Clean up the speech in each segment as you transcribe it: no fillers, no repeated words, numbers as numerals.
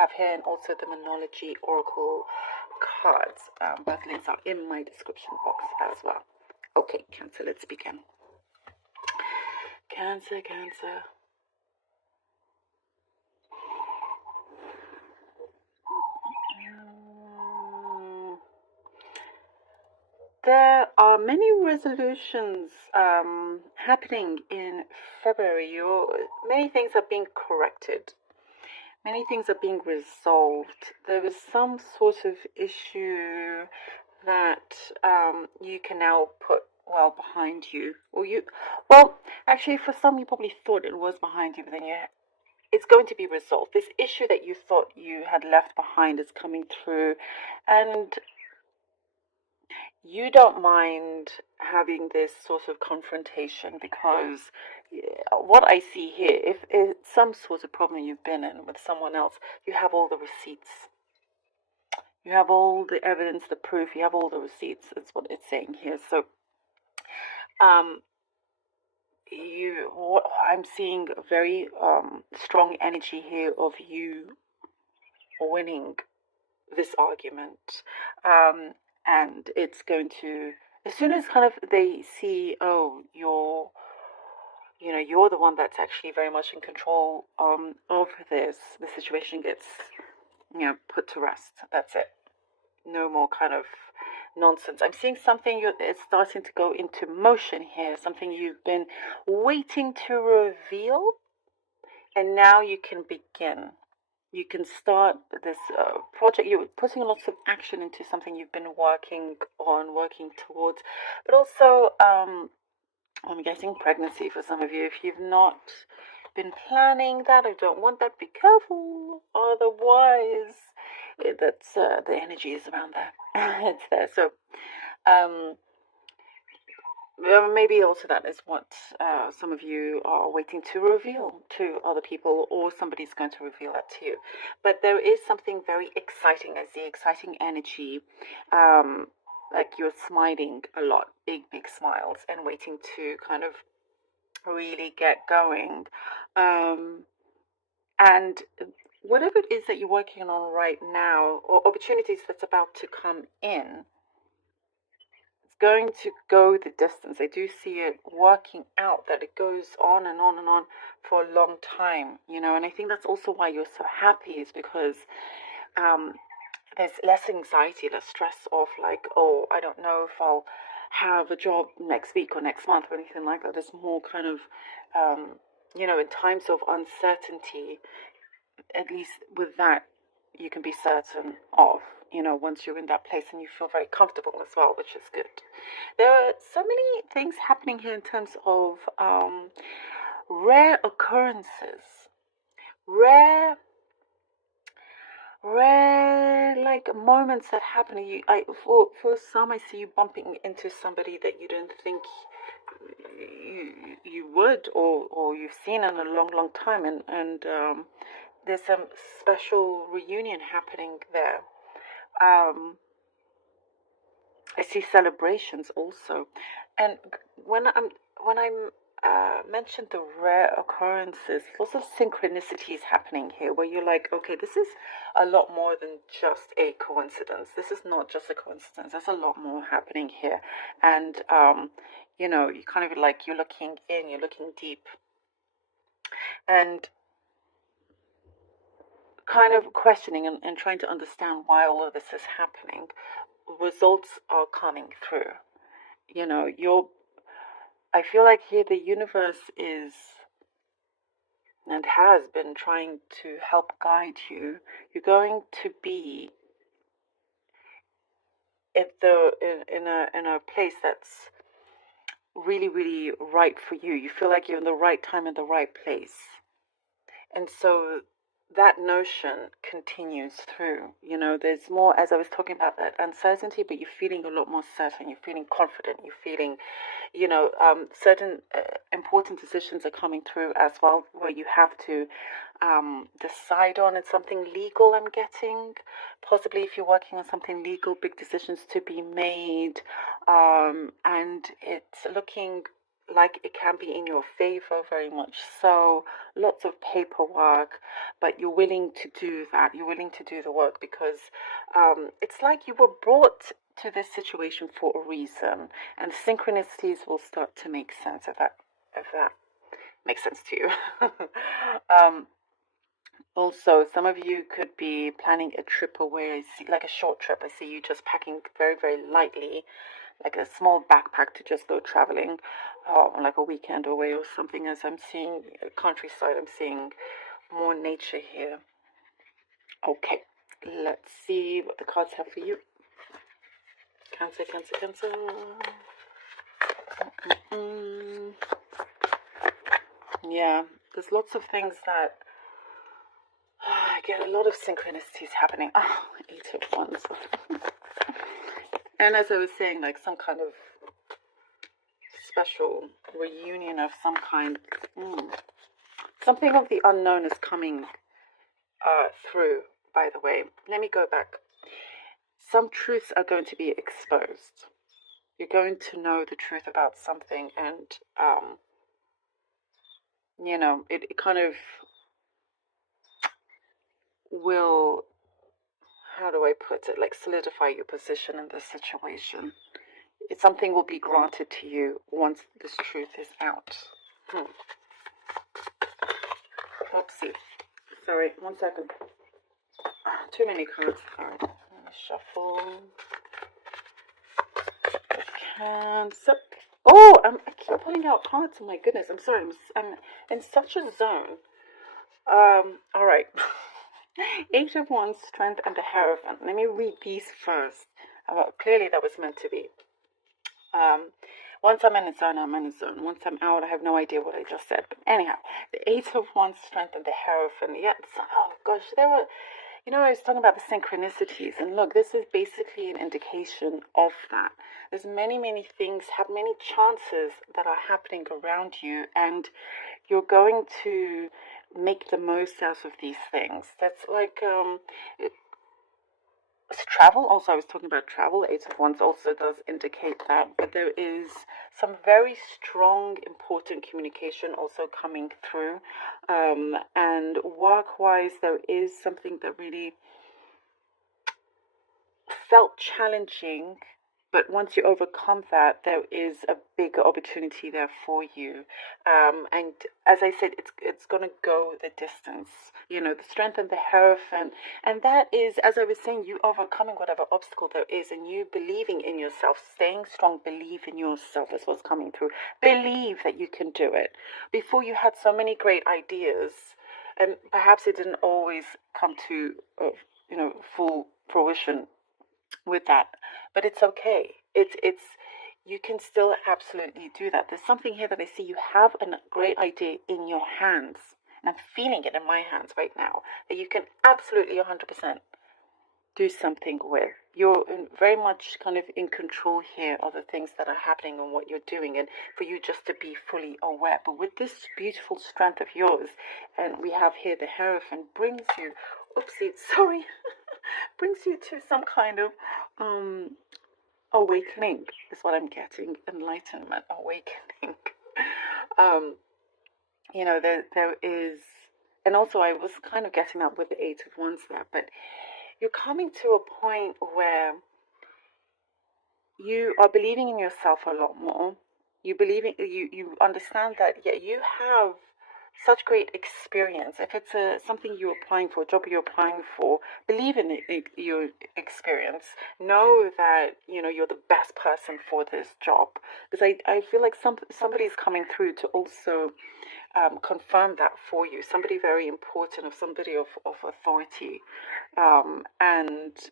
have here, and also the Monology Oracle cards. Both links are in my description box as well. Okay, Cancer, let's begin. Cancer. There are many resolutions happening in February. Many things are being corrected. Many things are being resolved. There is some sort of issue that you can now put well behind you. Well, actually, for some, you probably thought it was behind you, but then it's going to be resolved. This issue that you thought you had left behind is coming through, and you don't mind having this sort of confrontation, because what I see here, if it's some sort of problem you've been in with someone else, you have all the receipts. You have all the evidence, the proof, you have all the receipts. That's what it's saying here. So, I'm seeing a very strong energy here of you winning this argument. And it's going to, as soon as kind of they see, oh, you're the one that's actually very much in control of this, the situation gets, put to rest. That's it. No more kind of nonsense. I'm seeing something it's starting to go into motion here, something you've been waiting to reveal, and now you can begin. You can start this project. You're putting lots of action into something you've been working towards. But also, I'm getting pregnancy for some of you. If you've not been planning that or don't want that, be careful. Otherwise, that's the energy is around there. It's there. So, maybe also that is what some of you are waiting to reveal to other people, or somebody's going to reveal that to you. But there is something very exciting. I see exciting energy, like you're smiling a lot, big smiles, and waiting to kind of really get going. And whatever it is that you're working on right now, or opportunities that's about to come in, going to go the distance. I do see it working out, that it goes on and on and on for a long time, and I think that's also why you're so happy, is because there's less anxiety, less stress of like, oh, I don't know if I'll have a job next week or next month or anything like that. There's more kind of, in times of uncertainty, at least with that, you can be certain of, once you're in that place, and you feel very comfortable as well, which is good. There are so many things happening here in terms of rare occurrences, rare like moments that happen. For some, I see you bumping into somebody that you didn't think you would, or you've seen in a long time, and there's some special reunion happening there. I see celebrations also, and when I'm mentioned the rare occurrences, lots of synchronicities happening here, where you're like, okay, this is a lot more than just a coincidence. This is not just a coincidence. There's a lot more happening here, and you kind of like, you're looking in, you're looking deep, and kind of questioning and trying to understand why all of this is happening. Results are coming through. I feel like here the universe is and has been trying to help guide you. You're going to be in a place that's really right for you. You feel like you're in the right time, in the right place. And so that notion continues through. There's more, as I was talking about, that uncertainty, but you're feeling a lot more certain. You're feeling confident. You're feeling, certain important decisions are coming through as well, where you have to decide on. It's something legal, I'm getting. Possibly if you're working on something legal, big decisions to be made. And it's looking like it can be in your favor, very much so. Lots of paperwork, but you're willing to do that. You're willing to do the work because it's like you were brought to this situation for a reason, and synchronicities will start to make sense if that makes sense to you. um, Also, some of you could be planning a trip away. I see, like a short trip. I see you just packing very, very lightly, like a small backpack to just go traveling, like a weekend away or something. As I'm seeing countryside, I'm seeing more nature here. Okay, let's see what the cards have for you. Cancer, Cancer, Cancer. Yeah, there's lots of things that I get a lot of synchronicities happening. Oh, 8 of Wands. And as I was saying, like some kind of special reunion of some kind. Something of the unknown is coming through, by the way. Let me go back. Some truths are going to be exposed. You're going to know the truth about something, and it kind of will, how do I put it, like solidify your position in this situation. Something will be granted to you once this truth is out. Oopsie. Sorry, 1 second. Too many cards. Alright, let me shuffle. Cancer. Oh, I keep pulling out cards. Oh my goodness, I'm sorry. I'm in such a zone. Alright. 8 of Wands, Strength, and the Hierophant. Let me read these first. Clearly that was meant to be. Once I'm in a zone, I'm in a zone. Once I'm out, I have no idea what I just said. But anyhow, the 8 of Wands, Strength, and the Hierophant. Yeah, oh gosh, there were, I was talking about the synchronicities. And look, this is basically an indication of that. There's many, many things, many chances that are happening around you. And you're going to make the most out of these things. That's like, travel. Also, I was talking about travel. 8 of Wands also does indicate that, but there is some very strong, important communication also coming through. And work-wise, there is something that really felt challenging, but once you overcome that, there is a bigger opportunity there for you. And as I said, it's going to go the distance. The Strength and the Hierophant. And that is, as I was saying, you overcoming whatever obstacle there is and you believing in yourself, staying strong, believe in yourself is what's coming through. Believe that you can do it. Before you had so many great ideas, and perhaps it didn't always come to, full fruition with that, but it's okay. It's you can still absolutely do that. There's something here that I see. You have a great idea in your hands, and I'm feeling it in my hands right now, that you can absolutely 100% do something with. You're very much kind of in control here of the things that are happening and what you're doing, and for you just to be fully aware. But with this beautiful strength of yours, and we have here the Hierophant, brings you, oopsie, sorry, brings you to some kind of awakening is what I'm getting. Enlightenment, awakening. There is, and also I was kind of getting that with the 8 of Wands there, but you're coming to a point where you are believing in yourself a lot more. You understand that, yeah, you have such great experience. If it's something you're applying for, a job you're applying for, believe in your experience. Know that you're the best person for this job, because I feel like somebody's coming through to also confirm that for you. Somebody very important, or somebody of authority, and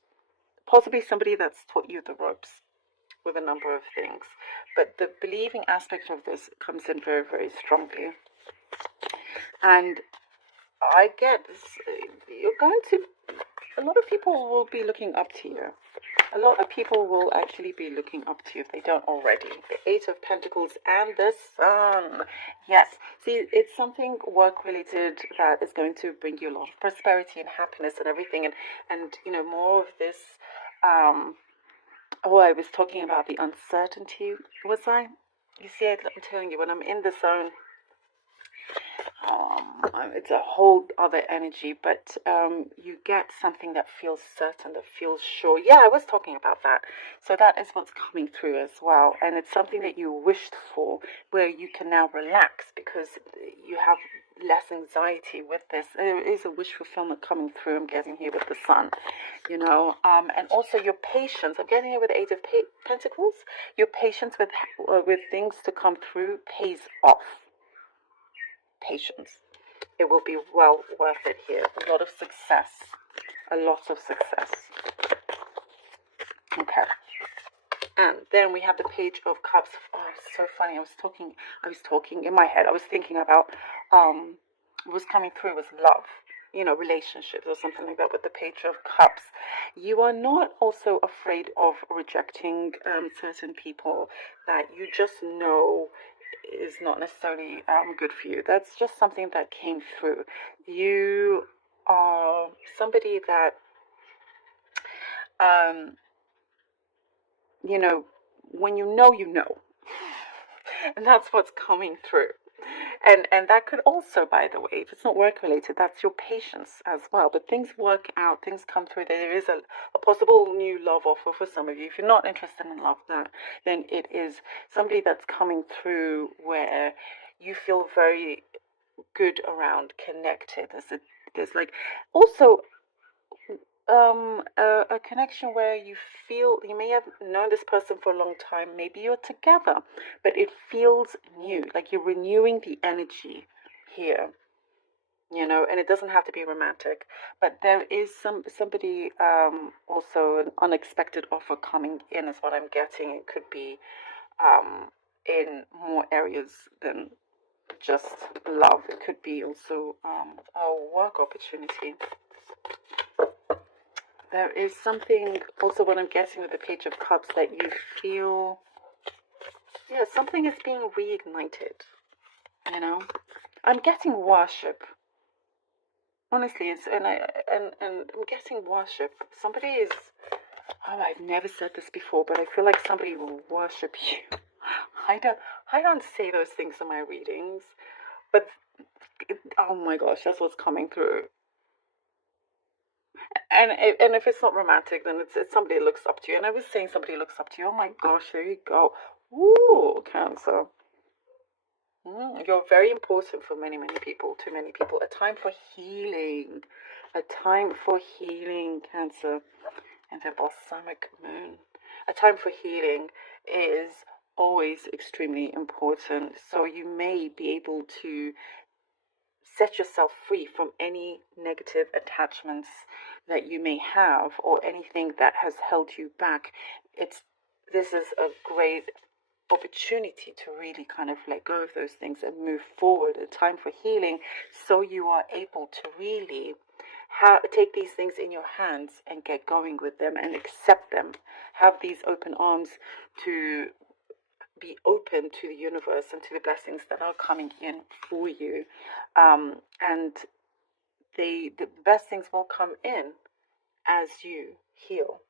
possibly somebody that's taught you the ropes with a number of things. But the believing aspect of this comes in very, very strongly. And I get this, a lot of people will be looking up to you. A lot of people will actually be looking up to you if they don't already. The 8 of Pentacles and the Sun. Yes. See, it's something work-related that is going to bring you a lot of prosperity and happiness and everything. And more of this, I was talking about the uncertainty, was I? You see, I'm telling you, when I'm in the zone, it's a whole other energy, but you get something that feels certain, that feels sure. Yeah, I was talking about that. So that is what's coming through as well. And it's something that you wished for, where you can now relax because you have less anxiety with this. There is a wish fulfillment coming through. I'm getting here with the sun, you know, and also your patience. I'm getting here with the Eight of Pentacles. Your patience with things to come through pays off. Patience. It will be well worth it here. A lot of success. A lot of success. Okay. And then we have the Page of Cups. Oh, it's so funny. I was talking in my head. I was thinking about what was coming through was love. You know, relationships or something like that with the Page of Cups. You are not also afraid of rejecting certain people that you just know is not necessarily good for you. That's just something that came through. You are somebody that, you know, when you know, you know. And that's what's coming through. And that could also, by the way, if it's not work related, that's your patience as well. But things work out, things come through. There is a possible new love offer for some of you. If you're not interested in love, then it is somebody that's coming through where you feel very good around, connected. There's like also a connection where you feel you may have known this person for a long time. Maybe you're together, but it feels new, like you're renewing the energy here. You know, and it doesn't have to be romantic, but there is somebody also an unexpected offer coming in is what I'm getting. It could be in more areas than just love. It could be also a work opportunity. There is something also what I'm getting with the Page of Cups that you feel, yeah, something is being reignited. You know, I'm getting worship. Honestly, and I'm getting worship. Somebody is. Oh, I've never said this before, but I feel like somebody will worship you. I don't say those things in my readings, but oh my gosh, that's what's coming through. And if it's not romantic, then it's somebody looks up to you. And I was saying somebody looks up to you. Oh my gosh, there you go. Ooh, Cancer. You're very important for many people, to many people. A time for healing. A time for healing, Cancer. And the balsamic moon. A time for healing is always extremely important. So you may be able to set yourself free from any negative attachments that you may have or anything that has held you back. This is a great opportunity to really kind of let go of those things and move forward. A time for healing, so you are able to really take these things in your hands and get going with them and accept them. Have these open arms to be open to the universe and to the blessings that are coming in for you, and the best things will come in as you heal,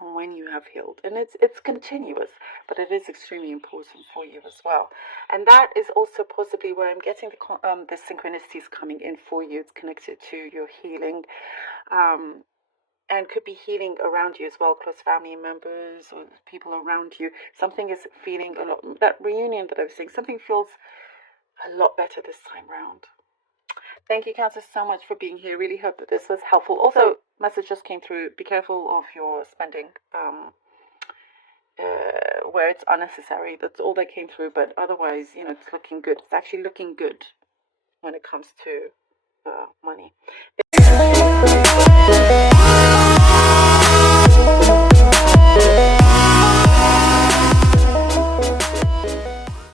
when you have healed. And it's continuous, but it is extremely important for you as well. And that is also possibly where I'm getting the synchronicities coming in for you. It's connected to your healing, and could be healing around you as well, close family members or people around you. Something is feeling a lot, that reunion that I was saying, something feels a lot better this time round. Thank you, Cancer, so much for being here. Really hope that this was helpful. Also, message just came through. Be careful of your spending where it's unnecessary. That's all that came through. But otherwise, you know, it's looking good. It's actually looking good when it comes to money.